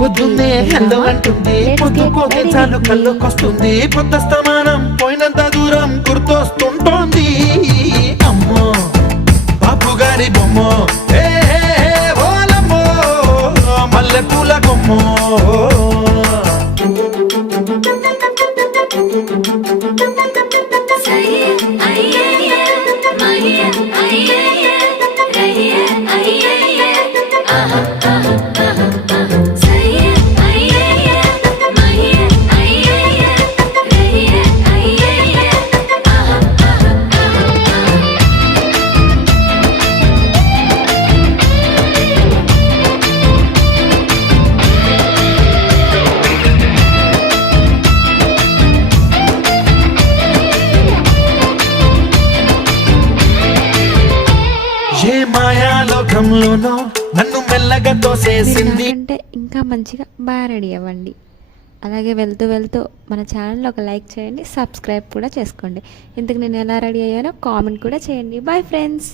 పొద్దున్నే హెల్లో అంటుంది, పొద్దు పోతే చాలు కళ్ళొకొస్తుంది, పొద్దస్తమానం పోయినంత దూరం గుర్తొస్తుంటోంది. అమ్మో బాపు గారి బొమ్మో, ఏ ఓలమ్మో మల్లె పూల కొమ్మో. ఏ మాయాలోకంలోనో నన్ను మెల్లగా తోసేసింది. అంటే ఇంకా మంచిగా బాగా రెడీ అవ్వండి. అలాగే వెళ్తూ వెళ్తూ మన ఛానల్ ఒక లైక్ చేయండి, సబ్స్క్రైబ్ కూడా చేసుకోండి. ఇంతకు నేను ఎలా రెడీ అయ్యానో కామెంట్ కూడా చేయండి. Bye friends.